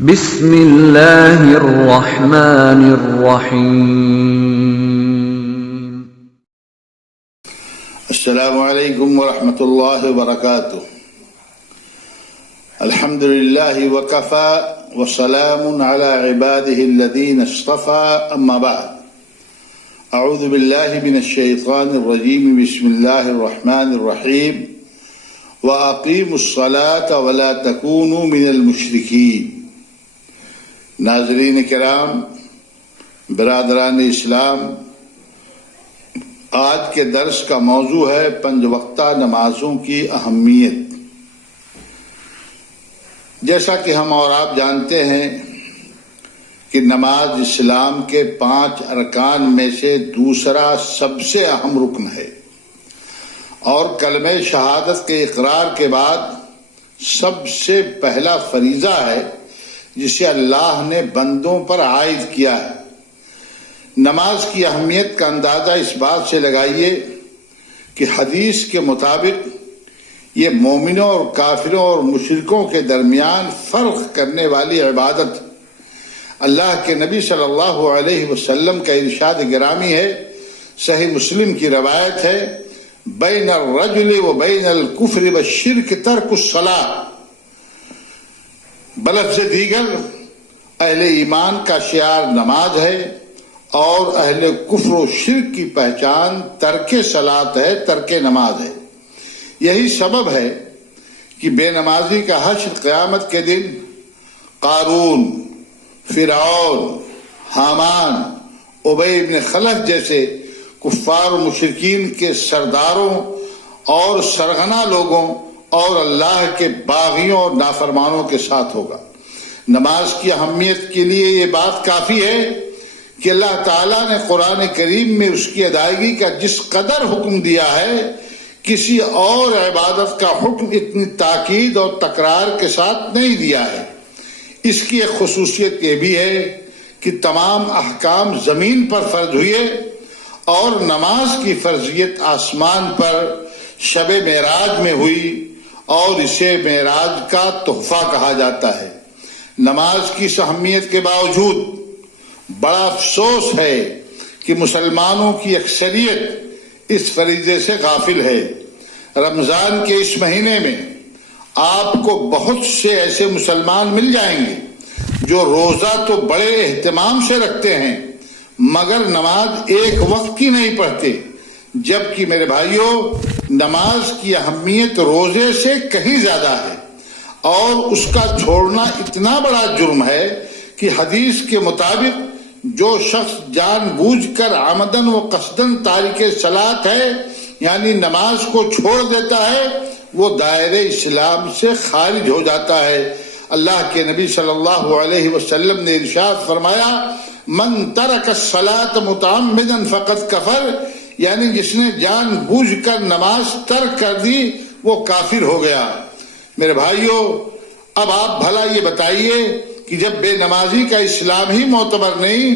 بسم اللہ الرحمن الرحیم۔ السلام علیکم ورحمۃ اللہ وبرکاتہ۔ الحمد للہ وکفی وسلام علی عبادہ الذین اصطفی، اما بعد، اعوذ باللہ من الشیطان الرجیم، بسم اللہ الرحمن الرحیم۔ وَأَقِيمُوا الصَّلَاةَ وَلَا تَكُونُوا مِنَ الْمُشْرِكِينَ۔ ناظرین کرام، برادران اسلام، آج کے درس کا موضوع ہے پنج وقتہ نمازوں کی اہمیت۔ جیسا کہ ہم اور آپ جانتے ہیں کہ نماز اسلام کے 5 ارکان میں سے دوسرا سب سے اہم رکن ہے، اور کلمہ شہادت کے اقرار کے بعد سب سے پہلا فریضہ ہے جسے اللہ نے بندوں پر عائد کیا ہے۔ نماز کی اہمیت کا اندازہ اس بات سے لگائیے کہ حدیث کے مطابق یہ مومنوں اور کافروں اور مشرکوں کے درمیان فرق کرنے والی عبادت۔ اللہ کے نبی صلی اللہ علیہ وسلم کا ارشاد گرامی ہے، صحیح مسلم کی روایت ہے، بین الرجل و بین الکفر والشرک ترک الصلاۃ۔ بلفظ دیگر، اہل ایمان کا شعار نماز ہے، اور اہل کفر و شرک کی پہچان ترک صلاۃ ہے، ترک نماز ہے۔ یہی سبب ہے کہ بے نمازی کا حشر قیامت کے دن قارون، فرعون، حامان، ابی بن خلف جیسے کفار و مشرکین کے سرداروں اور سرغنہ لوگوں اور اللہ کے باغیوں اور نافرمانوں کے ساتھ ہوگا۔ نماز کی اہمیت کے لیے یہ بات کافی ہے کہ اللہ تعالیٰ نے قرآن کریم میں اس کی ادائیگی کا جس قدر حکم دیا ہے، کسی اور عبادت کا حکم اتنی تاکید اور تکرار کے ساتھ نہیں دیا ہے۔ اس کی ایک خصوصیت یہ بھی ہے کہ تمام احکام زمین پر فرض ہوئے، اور نماز کی فرضیت آسمان پر شب معراج میں ہوئی، اور اسے معراج کا تحفہ کہا جاتا ہے۔ نماز کی اہمیت کے باوجود بڑا افسوس ہے کہ مسلمانوں کی اکثریت اس فریضے سے غافل ہے۔ رمضان کے اس مہینے میں آپ کو بہت سے ایسے مسلمان مل جائیں گے جو روزہ تو بڑے اہتمام سے رکھتے ہیں، مگر نماز ایک وقت کی نہیں پڑھتے، جبکہ میرے بھائیوں، نماز کی اہمیت روزے سے کہیں زیادہ ہے، اور اس کا چھوڑنا اتنا بڑا جرم ہے کہ حدیث کے مطابق جو شخص جان بوجھ کر عمدن و قصدن تارک صلاۃ ہے، یعنی نماز کو چھوڑ دیتا ہے، وہ دائرہ اسلام سے خارج ہو جاتا ہے۔ اللہ کے نبی صلی اللہ علیہ وسلم نے ارشاد فرمایا، من ترک الصلاۃ متعمدا فقد کفر، یعنی جس نے جان بوجھ کر نماز ترک کر دی وہ کافر ہو گیا۔ میرے بھائیوں، اب آپ بھلا یہ بتائیے کہ جب بے نمازی کا اسلام ہی معتبر نہیں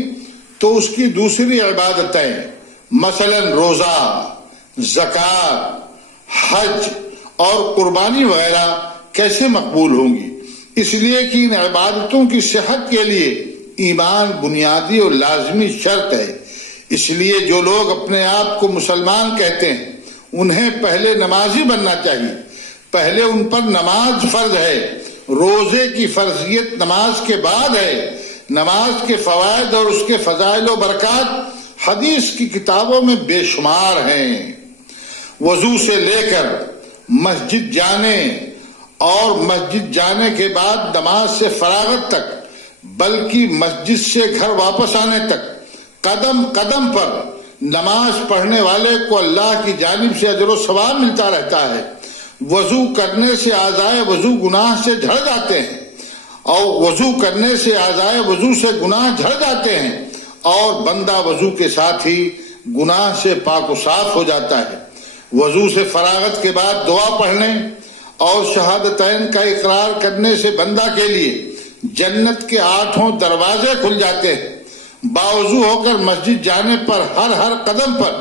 تو اس کی دوسری عبادتیں مثلا روزہ، زکوٰۃ، حج اور قربانی وغیرہ کیسے مقبول ہوں گی؟ اس لیے کہ ان عبادتوں کی صحت کے لیے ایمان بنیادی اور لازمی شرط ہے۔ اس لیے جو لوگ اپنے آپ کو مسلمان کہتے ہیں انہیں پہلے نمازی بننا چاہیے۔ پہلے ان پر نماز فرض ہے، روزے کی فرضیت نماز کے بعد ہے۔ نماز کے فوائد اور اس کے فضائل و برکات حدیث کی کتابوں میں بے شمار ہیں۔ وضو سے لے کر مسجد جانے اور مسجد جانے کے بعد نماز سے فراغت تک، بلکہ مسجد سے گھر واپس آنے تک، قدم قدم پر نماز پڑھنے والے کو اللہ کی جانب سے اجر و ثواب ملتا رہتا ہے۔ وضو کرنے سے اعضائے وضو گناہ سے جھڑ جاتے ہیں، اور وضو کرنے سے اعضائے وضو سے گناہ جھڑ جاتے ہیں، اور بندہ وضو کے ساتھ ہی گناہ سے پاک و صاف ہو جاتا ہے۔ وضو سے فراغت کے بعد دعا پڑھنے اور شہادتین کا اقرار کرنے سے بندہ کے لیے جنت کے 8 دروازے کھل جاتے ہیں۔ باوضو ہو کر مسجد جانے پر ہر قدم پر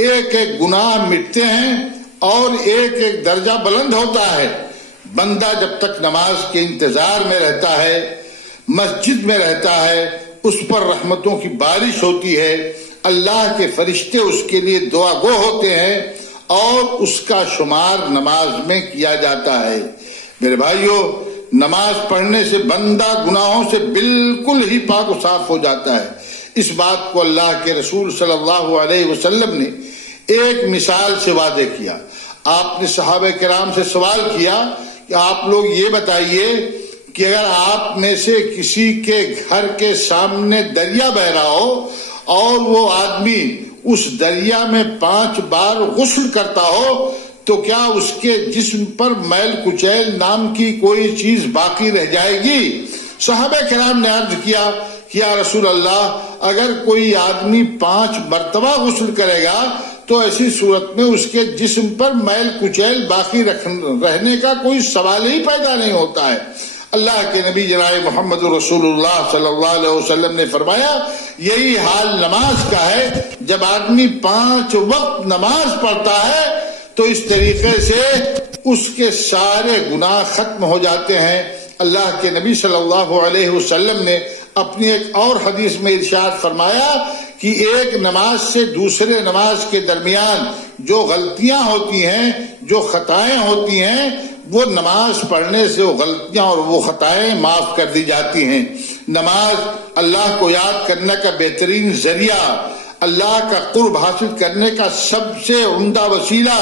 ایک ایک گناہ مٹتے ہیں اور ایک ایک درجہ بلند ہوتا ہے۔ بندہ جب تک نماز کے انتظار میں رہتا ہے، مسجد میں رہتا ہے اس پر رحمتوں کی بارش ہوتی ہے، اللہ کے فرشتے اس کے لیے دعا گو ہوتے ہیں اور اس کا شمار نماز میں کیا جاتا ہے۔ میرے بھائیوں، نماز پڑھنے سے بندہ گناہوں سے بالکل ہی پاک و صاف ہو جاتا ہے۔ اس بات کو اللہ کے رسول صلی اللہ علیہ وسلم نے ایک مثال سے واضح کیا۔ آپ نے صحابہ کرام سے سوال کیا کہ آپ لوگ یہ بتائیے کہ اگر آپ میں سے کسی کے گھر کے سامنے دریا بہ رہا ہو اور وہ آدمی اس دریا میں 5 بار غسل کرتا ہو تو کیا اس کے جسم پر میل کچیل نام کی کوئی چیز باقی رہ جائے گی؟ صحابہ کرام نے عرض کیا کہ یا رسول اللہ، اگر کوئی آدمی 5 مرتبہ غسل کرے گا تو ایسی صورت میں اس کے جسم پر میل کچیل باقی رہنے کا کوئی سوال ہی پیدا نہیں ہوتا ہے۔ اللہ کے نبی جناب محمد رسول اللہ صلی اللہ علیہ وسلم نے فرمایا یہی حال نماز کا ہے۔ جب آدمی 5 وقت نماز پڑھتا ہے تو اس طریقے سے اس کے سارے گناہ ختم ہو جاتے ہیں۔ اللہ کے نبی صلی اللہ علیہ وسلم نے اپنی ایک اور حدیث میں ارشاد فرمایا کہ ایک نماز سے دوسرے نماز کے درمیان جو غلطیاں ہوتی ہیں، جو خطائیں ہوتی ہیں، وہ نماز پڑھنے سے وہ غلطیاں اور وہ خطائیں معاف کر دی جاتی ہیں۔ نماز اللہ کو یاد کرنے کا بہترین ذریعہ، اللہ کا قرب حاصل کرنے کا سب سے عمدہ وسیلہ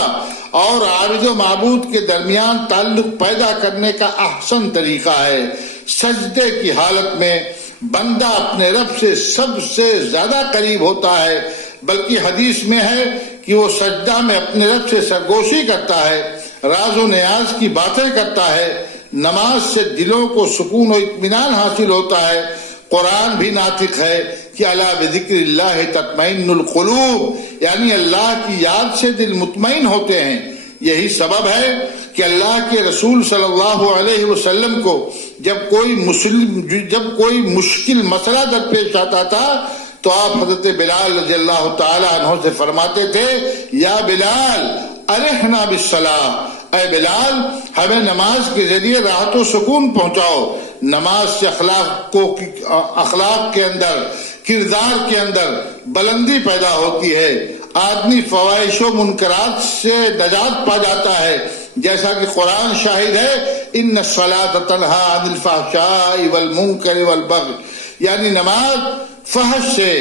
اور عابد و معبود کے درمیان تعلق پیدا کرنے کا احسن طریقہ ہے۔ سجدے کی حالت میں بندہ اپنے رب سے سب سے زیادہ قریب ہوتا ہے، بلکہ حدیث میں ہے کہ وہ سجدہ میں اپنے رب سے سرگوشی کرتا ہے، راز و نیاز کی باتیں کرتا ہے۔ نماز سے دلوں کو سکون و اطمینان حاصل ہوتا ہے۔ قرآن بھی ناطق ہے کہ الا بذکر اللہ تطمئن القلوب، یعنی اللہ کی یاد سے دل مطمئن ہوتے ہیں۔ یہی سبب ہے کہ اللہ کے رسول صلی اللہ علیہ وسلم کو جب کوئی مشکل مسئلہ درپیش آتا تھا تو آپ حضرت بلال رضی اللہ تعالی عنہ سے فرماتے تھے یا بلال ارحنا بالصلاۃ، اے بلال ہمیں نماز کے ذریعے راحت و سکون پہنچاؤ۔ نماز سے اخلاق کے اندر، کردار کے اندر بلندی پیدا ہوتی ہے، آدمی فواحش و منکرات سے نجات پا جاتا ہے، جیسا کہ قرآن شاہد ہے ان الصلاۃ تنہی عن الفحشاء والمنکر والبغی، یعنی نماز فحش سے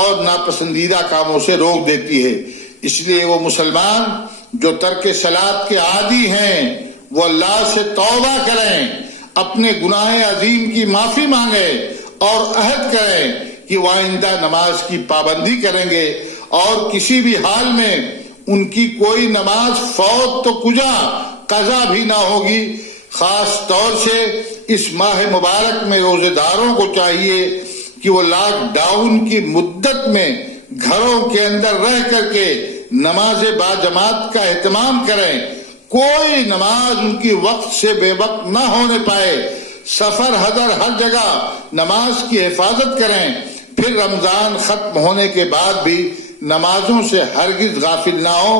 اور ناپسندیدہ کاموں سے روک دیتی ہے۔ اس لیے وہ مسلمان جو ترک صلاۃ کے عادی ہیں وہ اللہ سے توبہ کریں، اپنے گناہ عظیم کی معافی مانگیں اور عہد کریں کہ وہ آئندہ نماز کی پابندی کریں گے اور کسی بھی حال میں ان کی کوئی نماز فوت تو کجا قضا بھی نہ ہوگی۔ خاص طور سے اس ماہ مبارک میں روزے داروں کو چاہیے کہ وہ لاک ڈاؤن کی مدت میں گھروں کے اندر رہ کر کے نماز باجماعت کا اہتمام کریں۔ کوئی نماز ان کی وقت سے بے وقت نہ ہونے پائے۔ سفر حضر ہر جگہ نماز کی حفاظت کریں۔ پھر رمضان ختم ہونے کے بعد بھی نمازوں سے ہرگز غافل نہ ہو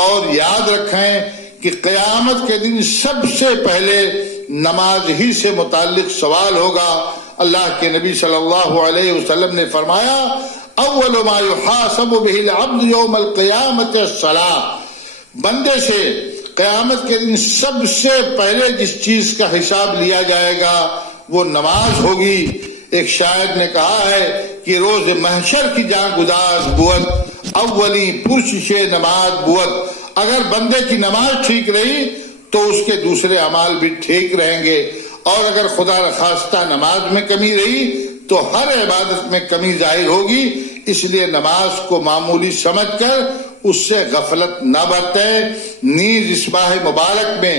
اور یاد رکھیں کہ قیامت کے دن سب سے پہلے نماز ہی سے متعلق سوال ہوگا۔ اللہ کے نبی صلی اللہ علیہ وسلم نے فرمایا اول ما یحاسب به العبد یوم القیامت الصلاۃ، بندے سے قیامت کے دن سب سے پہلے جس چیز کا حساب لیا جائے گا وہ نماز ہوگی۔ ایک شاعر نے کہا ہے کہ روز محشر کی جان گداز بود اولی پرشش نماز بود، اگر بندے کی نماز ٹھیک رہی تو اس کے دوسرے اعمال بھی ٹھیک رہیں گے، اور اگر خدا نخواستہ نماز میں کمی رہی تو ہر عبادت میں کمی ظاہر ہوگی۔ اس لیے نماز کو معمولی سمجھ کر اس سے غفلت نہ برتیں، نیز اس ماہ مبارک میں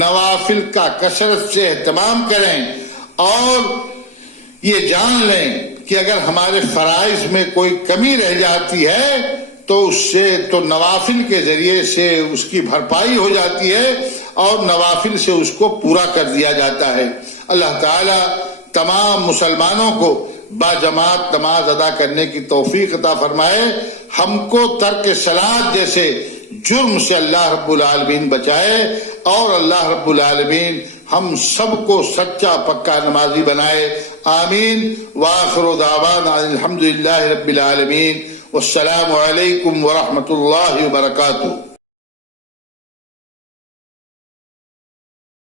نوافل کا کثرت سے اہتمام کریں اور یہ جان لیں کہ اگر ہمارے فرائض میں کوئی کمی رہ جاتی ہے تو اس سے تو نوافل کے ذریعے سے اس کی بھرپائی ہو جاتی ہے اور نوافل سے اس کو پورا کر دیا جاتا ہے۔ اللہ تعالی تمام مسلمانوں کو باجماعت نماز ادا کرنے کی توفیق عطا فرمائے۔ ہم کو ترک صلاۃ جیسے جرم سے اللہ رب العالمین بچائے اور اللہ رب العالمین ہم سب کو سچا پکا نمازی بنائے۔ آمین وآخر دعوانا الحمد للہ رب العالمین والسلام علیکم ورحمۃ اللہ وبرکاتہ.